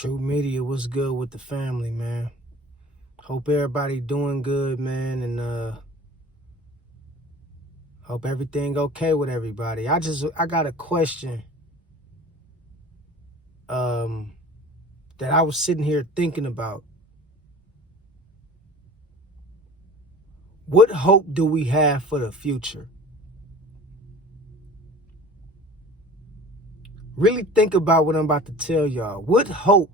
True Media, what's good with the family, man? Hope everybody doing good, man, and hope everything okay with everybody. I got a question that I was sitting here thinking about. What hope do we have for the future? Really think about what I'm about to tell y'all. What hope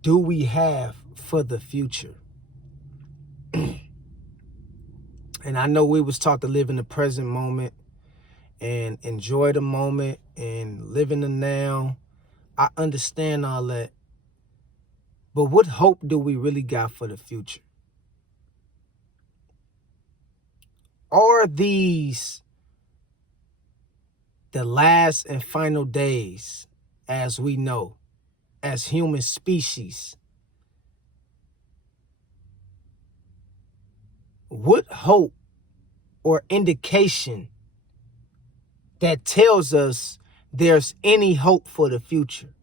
do we have for the future? And I know we was taught to live in the present moment and enjoy the moment and live in the now. I understand all that. But what hope do we really got for the future? Are these the last and final days, as we know, as human species? What hope or indication that tells us there's any hope for the future?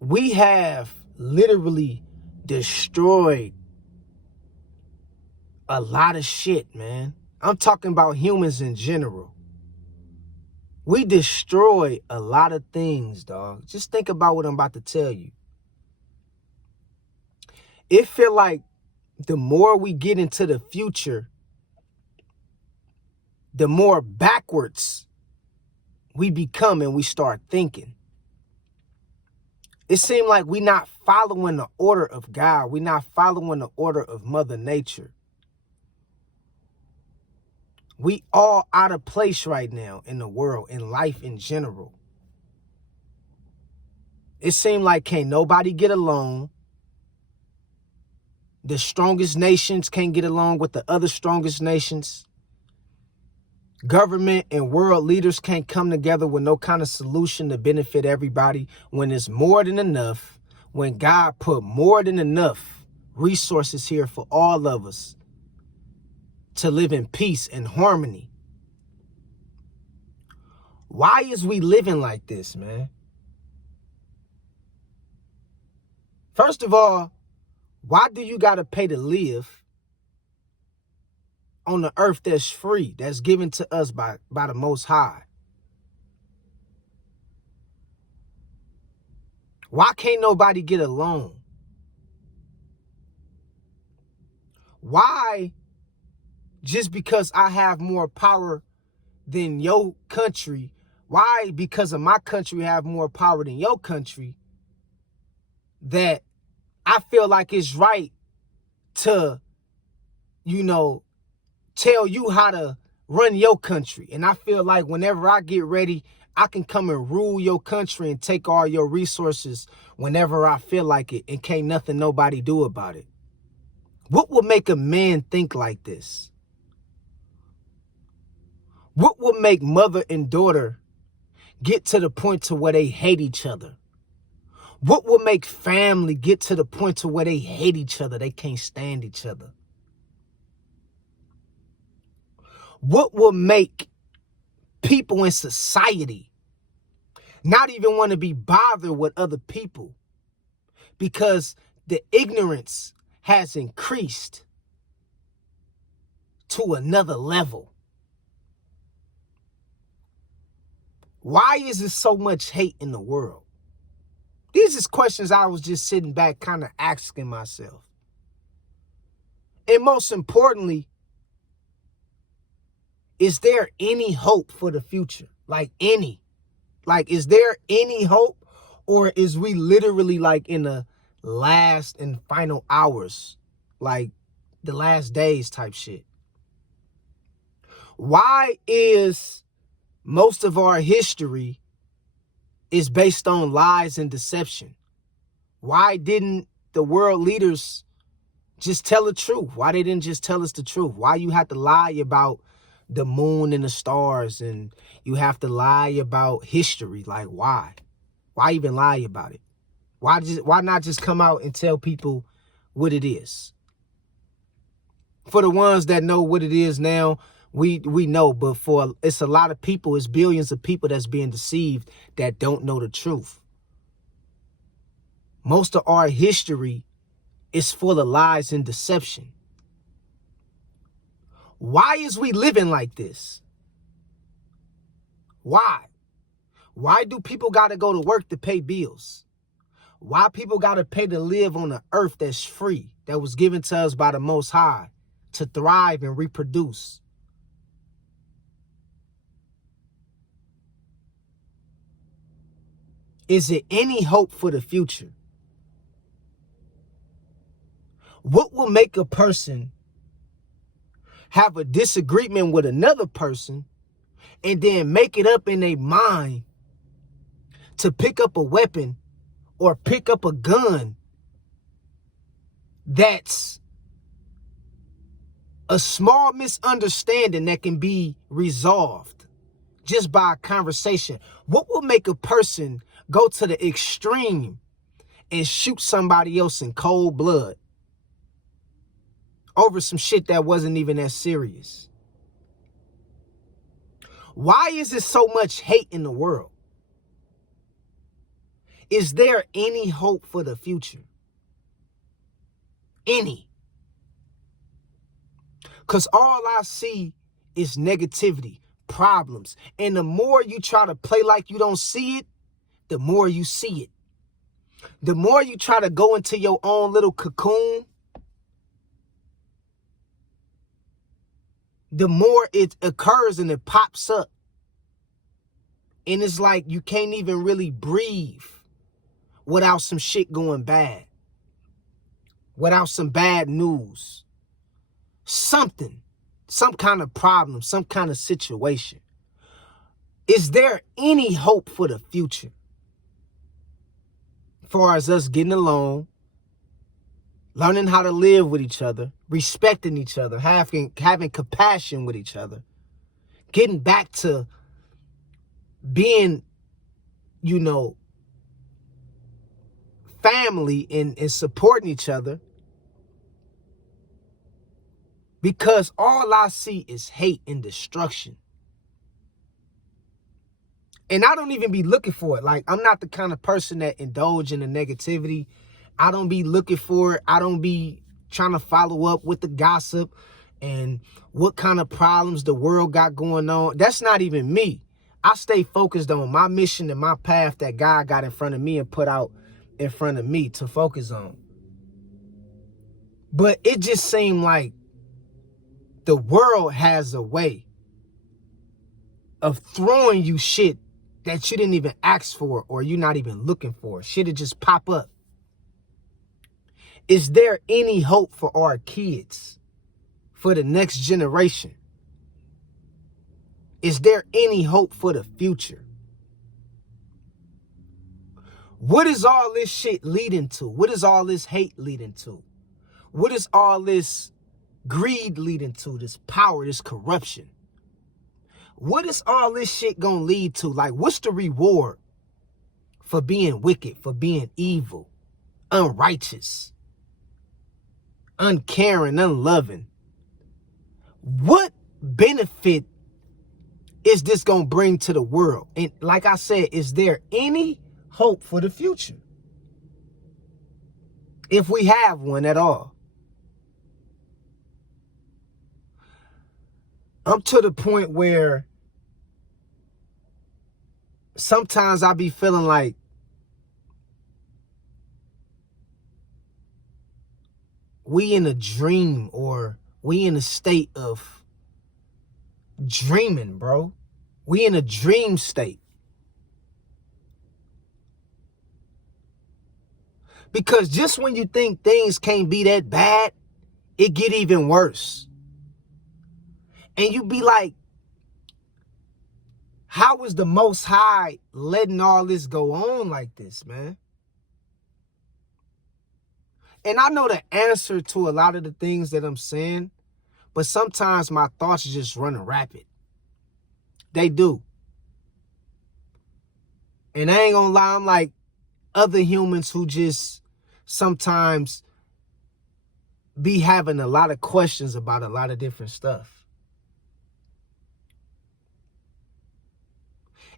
We have literally destroyed a lot of shit, man. I'm talking about humans in general. We destroy a lot of things, dog. Just think about what I'm about to tell you. It feel like the more we get into the future, the more backwards we become and we start thinking. It seems like we're not following the order of God. We're not following the order of Mother Nature. We all out of place right now in the world, in life in general. It seems like can't nobody get along. The strongest nations can't get along with the other strongest nations. Government and world leaders can't come together with no kind of solution to benefit everybody when it's more than enough, when God put more than enough resources here for all of us to live in peace and harmony. Why is we living like this, man? First of all, why do you got to pay to live on the earth that's free, that's given to us by the Most High? Why can't nobody get along? Why, just because I have more power than your country, why, because of my country have more power than your country, that I feel like it's right to, tell you how to run your country. And I feel like whenever I get ready, I can come and rule your country and take all your resources whenever I feel like it, and can't nothing nobody do about it. What would make a man think like this? What would make mother and daughter get to the point to where they hate each other? What would make family get to the point to where they hate each other? They can't stand each other. What will make people in society not even want to be bothered with other people? Because the ignorance has increased to another level. Why is there so much hate in the world? These is questions I was just sitting back kind of asking myself. And most importantly, is there any hope for the future? Like any? Like, is there any hope? Or is we literally like in the last and final hours? Like the last days type shit? Why is most of our history is based on lies and deception? Why didn't the world leaders just tell the truth? Why they didn't just tell us the truth? Why you have to lie about the moon and the stars, and you have to lie about history? Like, why? Why even lie about it? Why not just come out and tell people what it is? For the ones that know what it is now, We know, but for it's a lot of people, it's billions of people that's being deceived that don't know the truth. Most of our history is full of lies and deception. Why is we living like this? Why? Why do people got to go to work to pay bills? Why people got to pay to live on an earth that's free, that was given to us by the Most High to thrive and reproduce? Is it any hope for the future? What will make a person have a disagreement with another person and then make it up in their mind to pick up a weapon or pick up a gun that's a small misunderstanding that can be resolved just by a conversation? What will make a person go to the extreme and shoot somebody else in cold blood over some shit that wasn't even that serious? Why is there so much hate in the world? Is there any hope for the future? Any? Because all I see is negativity, problems. And the more you try to play like you don't see it, the more you see it. The more you try to go into your own little cocoon, the more it occurs and it pops up. And it's like you can't even really breathe without some shit going bad, without some bad news, something, some kind of problem, some kind of situation. Is there any hope for the future? As far as us getting along, learning how to live with each other, respecting each other, having compassion with each other, getting back to being, family and supporting each other. Because all I see is hate and destruction. And I don't even be looking for it. Like, I'm not the kind of person that indulge in the negativity. I don't be looking for it. I don't be trying to follow up with the gossip and what kind of problems the world got going on. That's not even me. I stay focused on my mission and my path that God got in front of me and put out in front of me to focus on. But it just seemed like the world has a way of throwing you shit that you didn't even ask for or you're not even looking for. Shit'll just pop up. Is there any hope for our kids, for the next generation? Is there any hope for the future? What is all this shit leading to? What is all this hate leading to? What is all this greed leading to? This power, this corruption? What is all this shit gonna lead to? Like, what's the reward for being wicked, for being evil, unrighteous, uncaring, unloving? What benefit is this gonna bring to the world? And like I said, is there any hope for the future? If we have one at all. I'm to the point where sometimes I be feeling like we in a dream, or we in a state of dreaming, bro. We in a dream state. Because just when you think things can't be that bad, it get even worse. And you be like, how is the Most High letting all this go on like this, man? And I know the answer to a lot of the things that I'm saying, but sometimes my thoughts just run rapid. They do. And I ain't gonna lie, I'm like other humans who just sometimes be having a lot of questions about a lot of different stuff.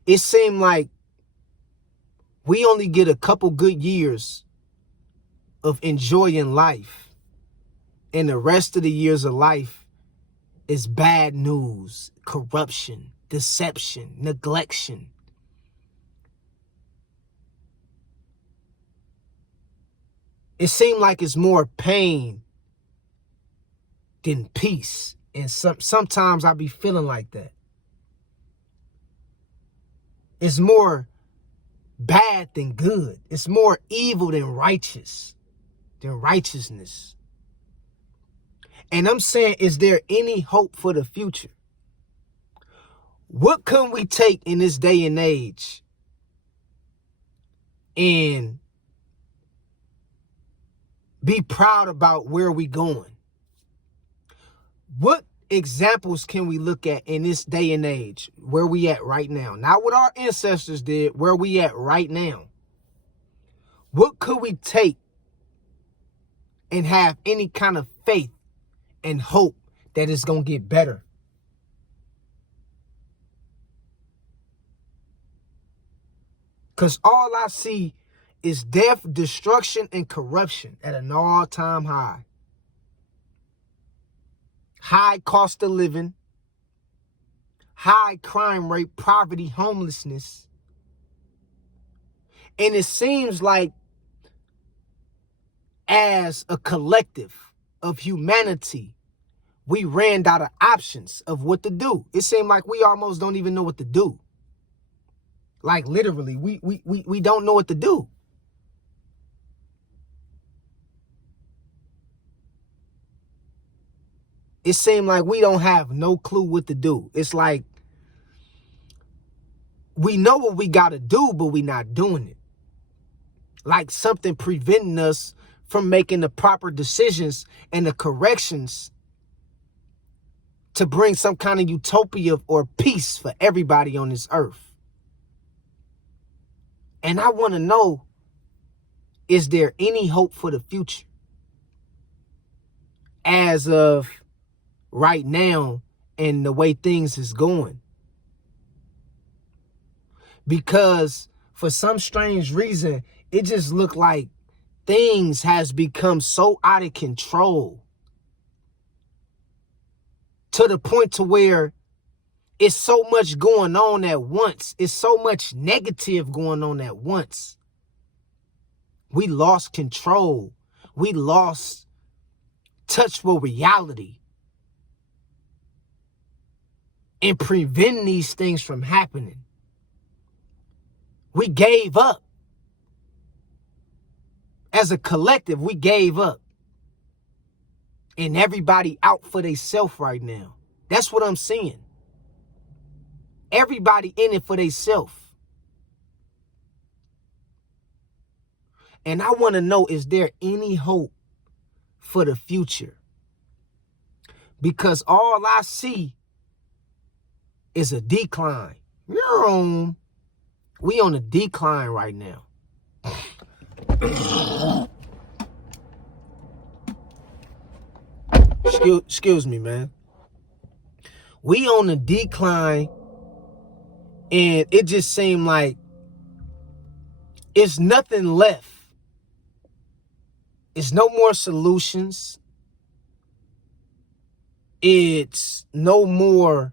it seemed like we only get a couple good years of enjoying life, and the rest of the years of life is bad news, corruption, deception, neglection. It seemed like it's more pain than peace. And sometimes I be feeling like that. It's more bad than good. It's more evil than righteousness. And I'm saying, is there any hope for the future? What can we take in this day and age and be proud about where we going? What examples can we look at in this day and age, where we at right now? Not what our ancestors did, where we at right now. What could we take and have any kind of faith and hope that it's going to get better? Because all I see is death, destruction, and corruption at an all-time high. High cost of living, high crime rate, poverty, homelessness. And it seems like as a collective of humanity, we ran out of options of what to do. It seemed like we almost don't even know what to do. Like literally, we don't know what to do. It seemed like we don't have no clue what to do. It's like we know what we got to do, but we not doing it. Like something preventing us from making the proper decisions and the corrections to bring some kind of utopia or peace for everybody on this earth. And I want to know, is there any hope for the future? As of right now and the way things is going. Because for some strange reason, it just looked like things has become so out of control to the point to where it's so much going on at once. It's so much negative going on at once. We lost control. We lost touch with reality. And preventing these things from happening. We gave up. As a collective, we gave up. And everybody out for themselves right now. That's what I'm seeing. Everybody in it for themselves. And I want to know, is there any hope for the future? Because all I see is a decline. We on a decline right now. Excuse me, man. We on a decline, and it just seemed like it's nothing left. It's no more solutions. It's no more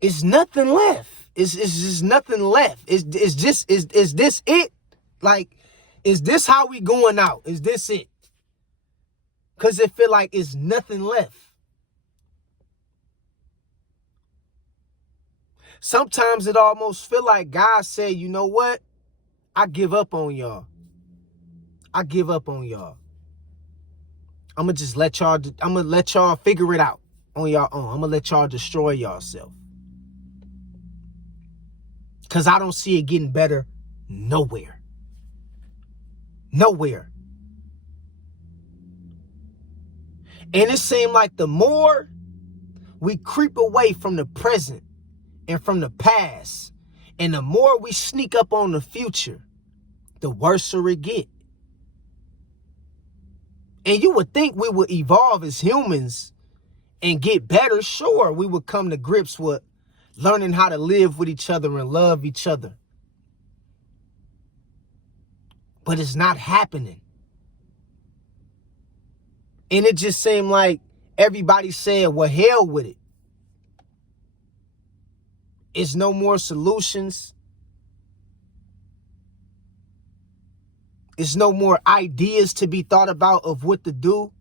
it's nothing left. It's just nothing left. Is this it? Like, is this how we going out? Is this it? Because it feel like it's nothing left. Sometimes it almost feel like God said, you know what? I give up on y'all. I give up on y'all. I'm going to let y'all figure it out on y'all own. I'm going to let y'all destroy yourself. Because I don't see it getting better nowhere. Nowhere. And it seemed like the more we creep away from the present and from the past, and the more we sneak up on the future, the worse it get. And you would think we would evolve as humans and get better. Sure, we would come to grips with learning how to live with each other and love each other. But it's not happening. And it just seemed like everybody said, well, hell with it. It's no more solutions. It's no more ideas to be thought about of what to do.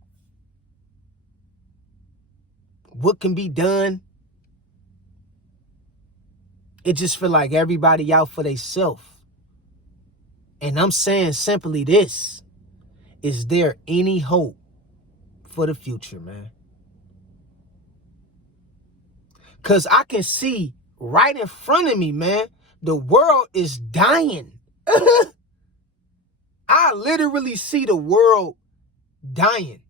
What can be done. It just feel like everybody out for themselves. And I'm saying simply this. Is there any hope for the future, man? Because I can see right in front of me, man, the world is dying. I literally see the world dying.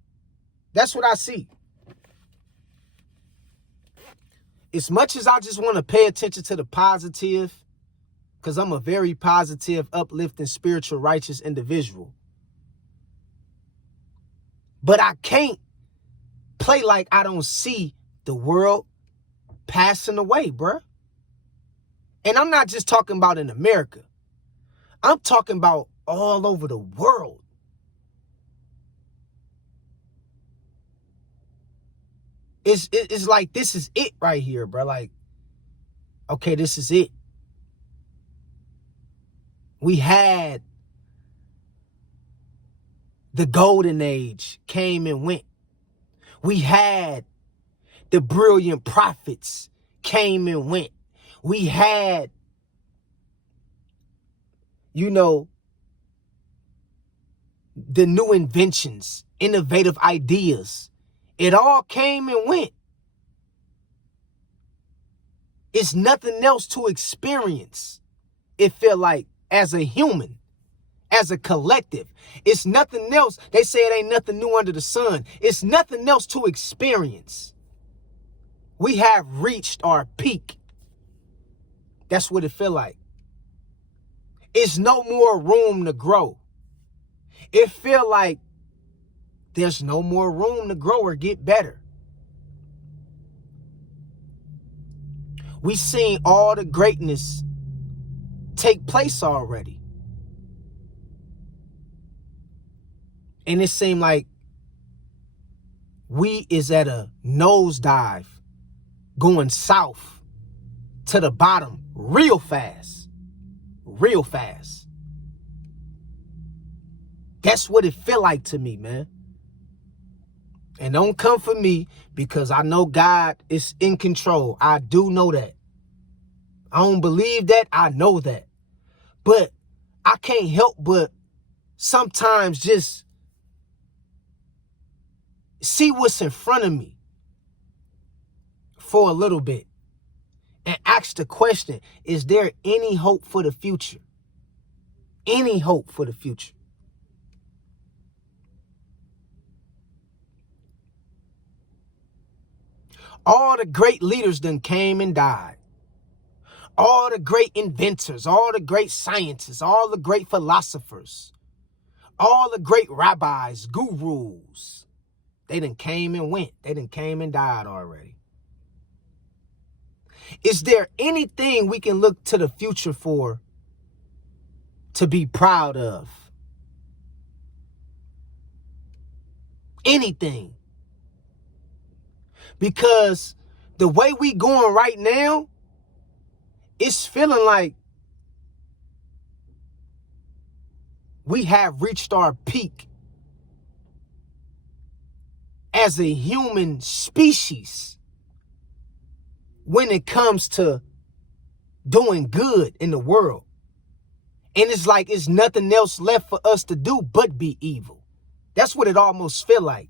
That's what I see. As much as I just want to pay attention to the positive, because I'm a very positive, uplifting, spiritual, righteous individual. But I can't play like I don't see the world passing away, bruh. And I'm not just talking about in America. I'm talking about all over the world. It's like this is it right here, bro. Like, okay, this is it. We had the golden age came and went. We had the brilliant prophets came and went. We had, you know, the new inventions, innovative ideas. It all came and went. It's nothing else to experience. It felt like as a human, as a collective, it's nothing else. They say it ain't nothing new under the sun. It's nothing else to experience. We have reached our peak. That's what it feel like. It's no more room to grow. It feel like there's no more room to grow or get better. We seen all the greatness take place already. And it seemed like we is at a nosedive going south to the bottom real fast. Real fast. That's what it feel like to me, man. And don't come for me because I know God is in control. I do know that. I don't believe that. I know that. But I can't help but sometimes just see what's in front of me for a little bit and ask the question, is there any hope for the future? Any hope for the future? All the great leaders done came and died. All the great inventors, all the great scientists, all the great philosophers, all the great rabbis, gurus, they done came and went. They done came and died already. Is there anything we can look to the future for to be proud of? Anything. Because the way we going right now, it's feeling like we have reached our peak as a human species when it comes to doing good in the world. And it's like it's nothing else left for us to do but be evil. That's what it almost feel like.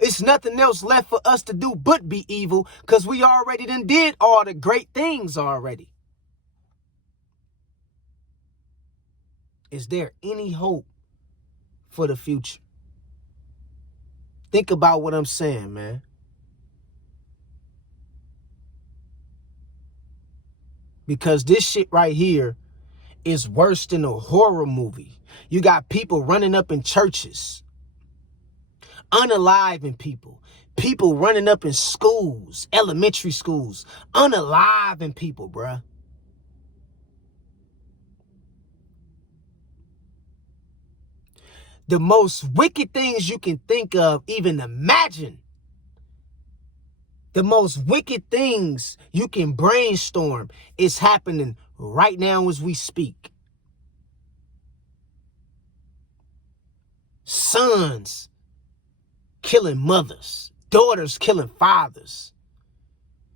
It's nothing else left for us to do but be evil because we already done did all the great things already. Is there any hope for the future? Think about what I'm saying, man. Because this shit right here is worse than a horror movie. You got people running up in churches, unaliving people. People running up in schools, elementary schools, unaliving people, bruh. The most wicked things you can think of, even imagine. The most wicked things you can brainstorm is happening right now as we speak. Sons killing mothers, daughters killing fathers,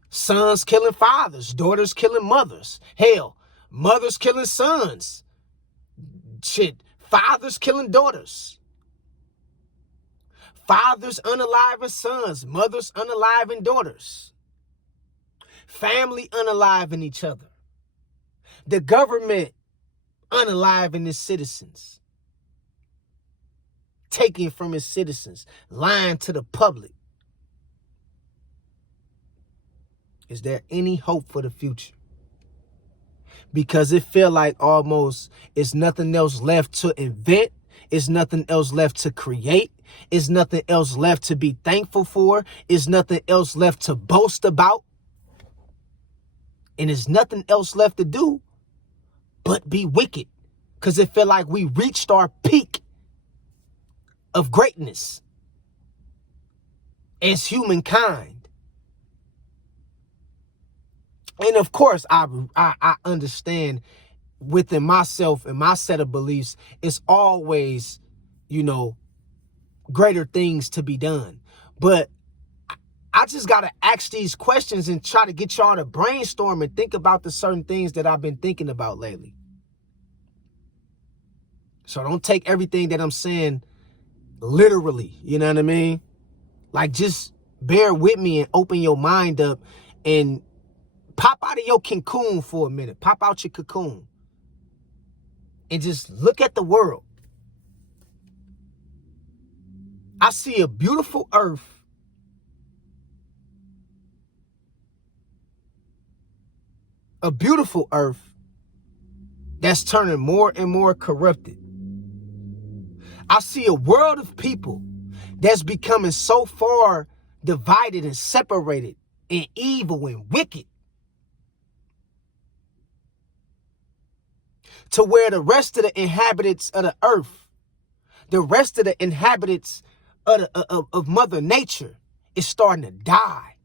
sons killing fathers, daughters killing mothers. Hell, mothers killing sons. Shit, fathers killing daughters. Fathers unaliving sons, mothers unaliving daughters. Family unaliving each other. The government unaliving its citizens. Taking from its citizens, lying to the public. Is there any hope for the future? Because it feel like almost it's nothing else left to invent. It's nothing else left to create. It's nothing else left to be thankful for. It's nothing else left to boast about. And there's nothing else left to do but be wicked. Because it feel like we reached our peak of greatness as humankind. And of course, I understand within myself and my set of beliefs, it's always, greater things to be done. But I just got to ask these questions and try to get y'all to brainstorm and think about the certain things that I've been thinking about lately. So don't take everything that I'm saying literally, you know what I mean? Like, just bear with me and open your mind up and pop out of your cocoon for a minute. Pop out your cocoon and just look at the world. I see a beautiful earth. A beautiful earth that's turning more and more corrupted. I see a world of people that's becoming so far divided and separated and evil and wicked to where the rest of the inhabitants of the earth, the rest of the inhabitants of Mother Nature is starting to die.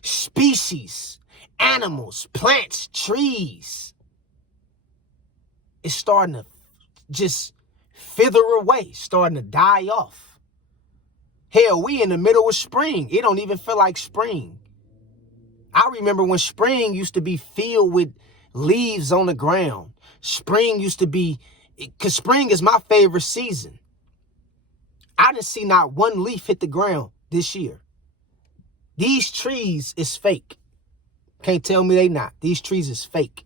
Species, animals, plants, trees is starting to just fither away, starting to die off. Hell, we in the middle of spring. It don't even feel like spring. I remember when spring used to be filled with leaves on the ground. Spring used to be, because spring is my favorite season. I didn't see not one leaf hit the ground this year. These trees is fake. Can't tell me they not. These trees is fake.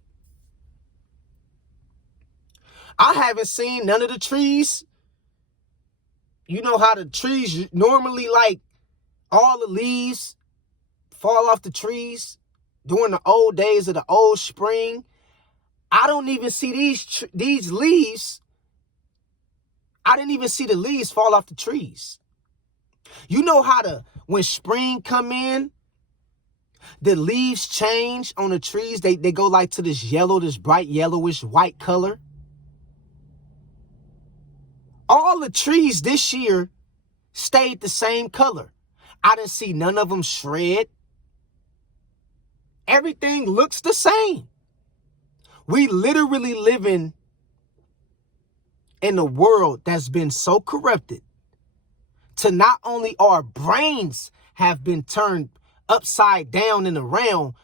I haven't seen none of the trees. You know how the trees normally, like, all the leaves fall off the trees during the old days of the old spring. I don't even see these leaves. I didn't even see the leaves fall off the trees. You know how when spring come in, the leaves change on the trees. They go like to this yellow, this bright yellowish white color. All the trees this year stayed the same color. I didn't see none of them shred. Everything looks the same. We literally living in a world that's been so corrupted to not only our brains have been turned upside down and around,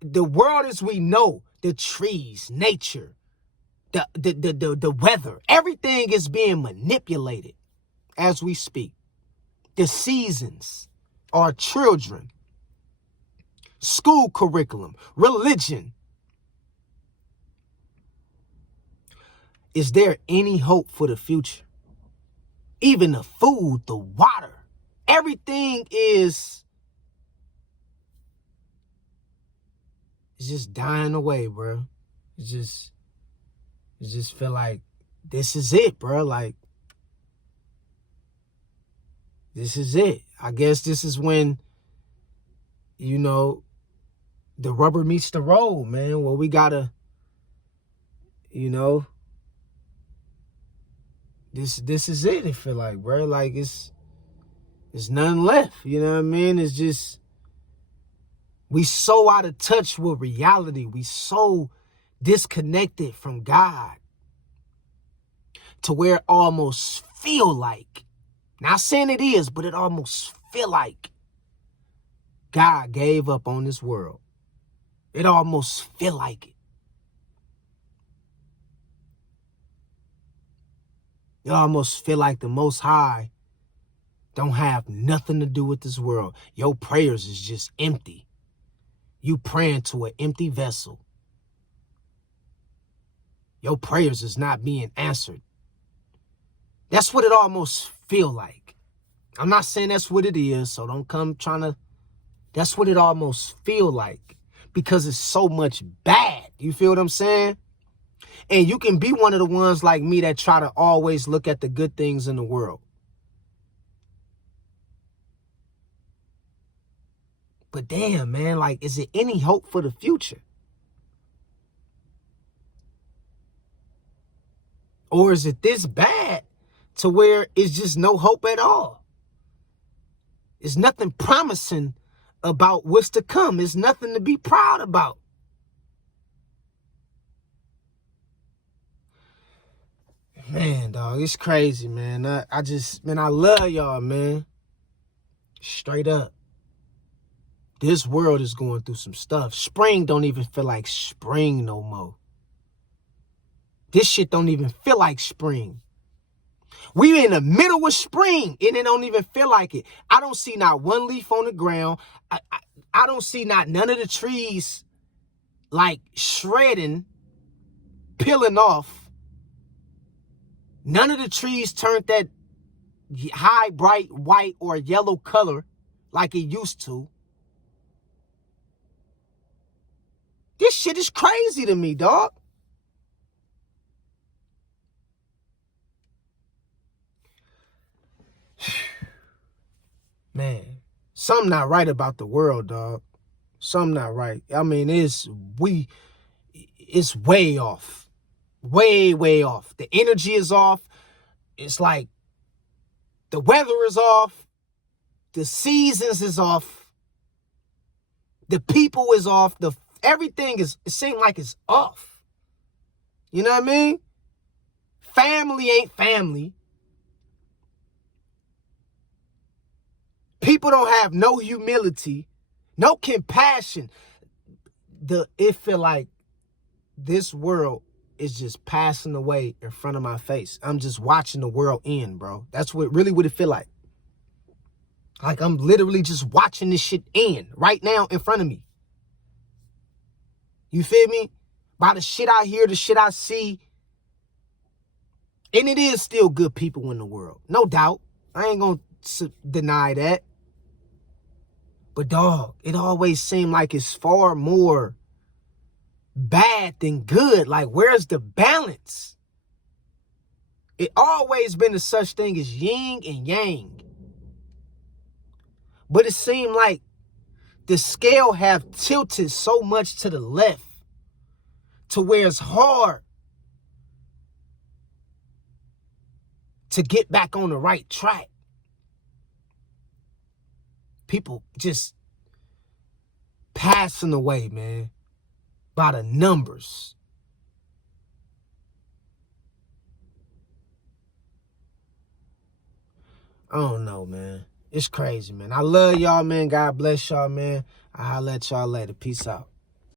the world as we know, the trees, nature, the weather, everything is being manipulated as we speak. The seasons, our children, school curriculum, religion. Is there any hope for the future? Even the food, the water, everything is just dying away, bro. It just feel like this is it, bro. Like, This is it. I guess this is when, you know, the rubber meets the road, man. Well, we gotta, you know, this is it. I feel like, bro, like it's nothing left. You know what I mean? It's just, we so out of touch with reality. We so disconnected from God to where it almost feel like, not saying it is, but it almost feel like God gave up on this world. It almost feel like it. It almost feel like the Most High don't have nothing to do with this world. Your prayers is just empty. You praying to an empty vessel. Your prayers is not being answered. That's what it almost feel like. I'm not saying that's what it is, so don't come trying to. That's what it almost feel like, because it's so much bad. You feel what I'm saying? And you can be one of the ones like me that try to always look at the good things in the world. But damn, man, like, is there any hope for the future? Or is it this bad to where it's just no hope at all? There's nothing promising about what's to come. There's nothing to be proud about. Man, dog, it's crazy, man. I love y'all, man. Straight up. This world is going through some stuff. Spring don't even feel like spring no more. This shit don't even feel like spring. We in the middle of spring, and it don't even feel like it. I don't see not one leaf on the ground. I don't see not none of the trees like shredding, peeling off. None of the trees turned that high, bright white or yellow color like it used to. This shit is crazy to me, dog. Man, something not right about the world, dog. Something not right. I mean, it's way off. Way off. The energy is off. It's like the weather is off. The seasons is off. The people is off. Everything is, it seems like it's off. You know what I mean? Family ain't family. People don't have no humility, no compassion. It feel like this world is just passing away in front of my face. I'm just watching the world end, bro. That's what it feel like. Like I'm literally just watching this shit end right now in front of me. You feel me? By the shit I hear, the shit I see. And it is still good people in the world. No doubt. I ain't gonna deny that. But dog, it always seemed like it's far more bad than good. Like, where's the balance? It always been a such thing as yin and yang. But it seemed like the scale have tilted so much to the left to where it's hard to get back on the right track. People just passing away, man, by the numbers. I don't know, man. It's crazy, man. I love y'all, man. God bless y'all, man. I'll let y'all later. Peace out.